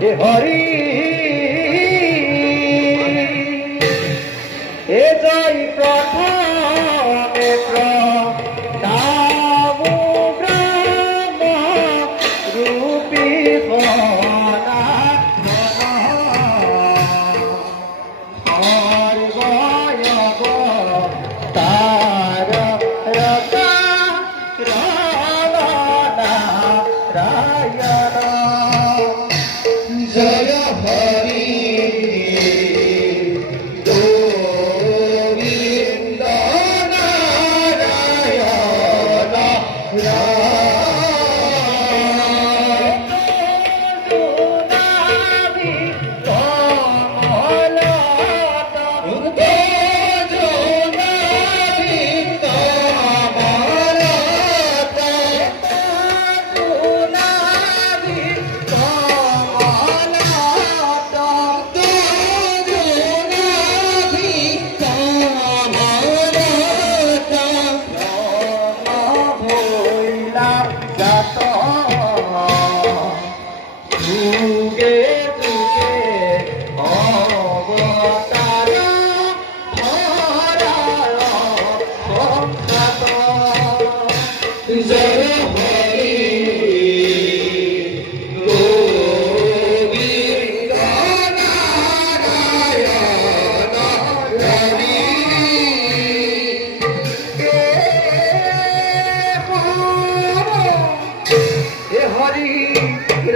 হে হরি হে জয় প্রথমে প্রদাবু ব্রহ্ম রূপী হনা হর্বয়ব তার রতা রণনা রায়ণ জয় হরি গোবিন্দ নারায়ণ রাজুনাভি কমলতা জুনাভি কমলতা জুনাভি কমলতা জুনাভি কমলতা ভৈলা গাত যুগে যুগে অবতার হরায় সংখ্যাত জয় হরি গোবিন্দ নারায়ণ হরি হে হরি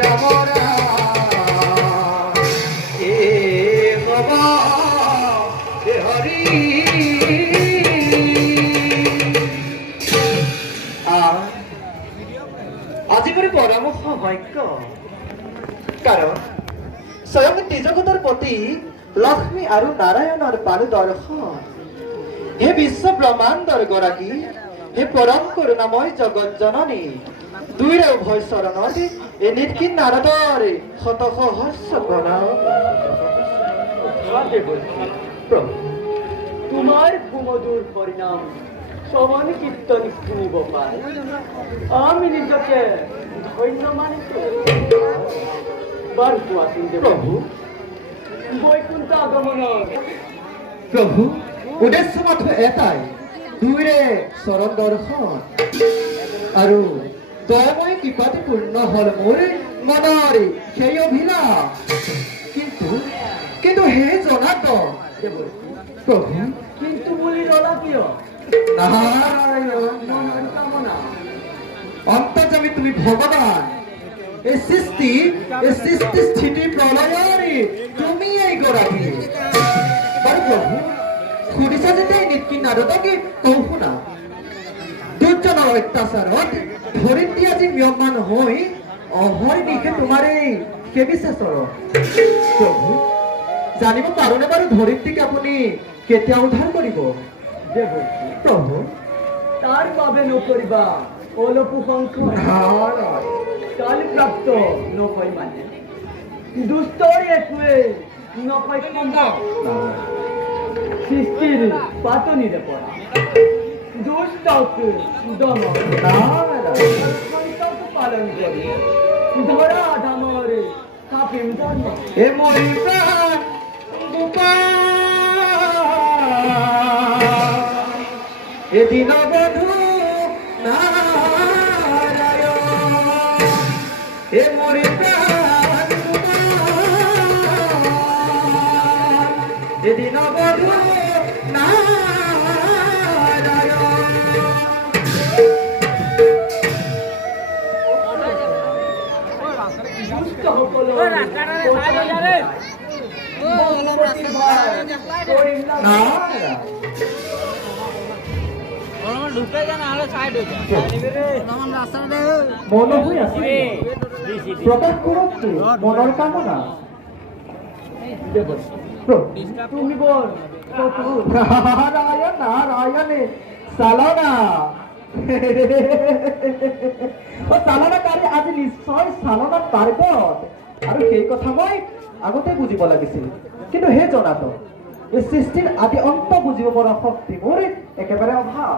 রাম রাম হে বাবা হে হরি আজি মোৰ পৰামৰ্শ ভাগ্য কাৰণ স্বয়ং তেজগতৰ পতি লক্ষ্মী আৰু নাৰায়ণৰ পালো দৰ্শন হে বিশ্ব ব্ৰহ্মাণ্ডৰ গৰাকী হে পৰম কৰুণাময় জগত জননী দুইৰে উভয় চৰণত এই নিৰ্কিন নাৰদৰ শত সহস্ৰ প্ৰণাম প্রভু তোমার সুমধুর পরিণাম শ্রবণ কীর্তন শুনিব পাই আমি নিজকে ধন্য মানিছো বার কোয়াছিল প্রভু বৈকুণ্ঠ আগমন প্ৰভু উদ্দেশ্য মাথো এটাই দুইৰে চৰণ দৰ্শন আৰু দয়ময় কৃপাতে পূৰ্ণ হল মোৰ মনৰ সেই অভিলাষ কিন্তু হে জনাৰ্দন প্ৰভু কিন্তু বলি ৰলা কিয় নাৰায়ণ মনেৰ কামনা অন্তৰ্যামী তুমি ভগবান এই সৃষ্টি স্থিতি প্ৰলয়েৰ তুমি এই গৰাকী বাৰু প্ৰভু সুধিছা যেতিয়া এই নিতকি নাৰদকে কওঁ শুনা দুৰ্জনৰ অত্যাচাৰত ধৰিত্ৰী আজি ম্ৰিয়মান হৈ অহৰি নিশে তোমাৰ এই সেবিছে চৰণ প্ৰভু জানিব পাৰোনে বাৰু ধৰিত্ৰীক আপুনি কেতিয়া উদ্ধাৰ কৰিব দেবৰ্ষি প্ৰভু তার বাবে নকরিবা অলপু সংখ্যা নারায়ণ কাল প্রাপ্ত নকই মানে দুস্তর একুয়ে নকই সম্ভব সৃষ্টির পাতনিরে পড়া দুষ্টক দম সংকল্প পালন করি ধরা ধামর কাপিম ধর্ম এ মরি প্রাণ গোপাল এ দীনবন্ধু নারায়ণ এ মরি প্রাণ গোপাল এ দীনবন্ধু নারায়ণ দুষ্ট সকল মন হৈ আছে প্ৰকাশ কৰক মনৰ কামনা তুমি বল নাৰায়ণ নাৰায়ণে চালনা চালনাকাৰী আজি নিশ্চয় চালনাত পাৰ্গত আৰু সেই কথা মই আগতে বুজিব লাগিছিল কিন্তু হে জনাটো এই সৃষ্টিৰ আদি অন্ত বুজিব পৰা শক্তি মোৰ একেবাৰে অভাৱ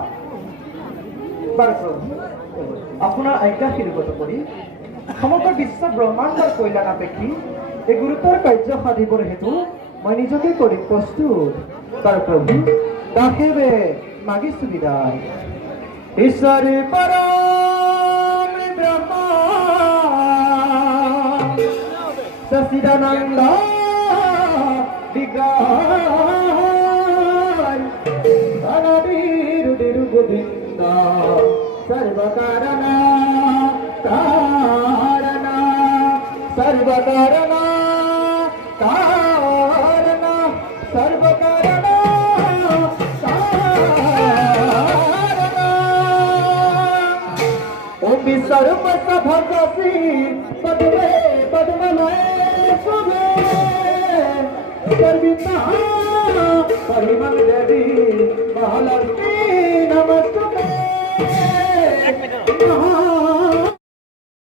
বাৰু আপোনাৰ আজ্ঞা শিৰোগত কৰি সমগ্ৰ বিশ্ব ব্ৰহ্মাণ্ডৰ কল্যাণ আপেক্ষী এই গুৰুতৰ কাৰ্য সাধিবৰ হেতু মই নিজকে কৰি প্ৰস্তুত তাৰ প্ৰভু দাসেবে মাগিছো বিদায় ঈশ্বৰে পৰম ব্ৰহ্ম সচিদানন্দ বিগ্ৰহ ধনবীৰ গোবিন্দ সৰ্বকাৰণ কাৰণ সৰ্বকাৰণ কাৰণ সৰ্বকাৰণ কাৰণ ওম বিশ্বৰূপ ভগসি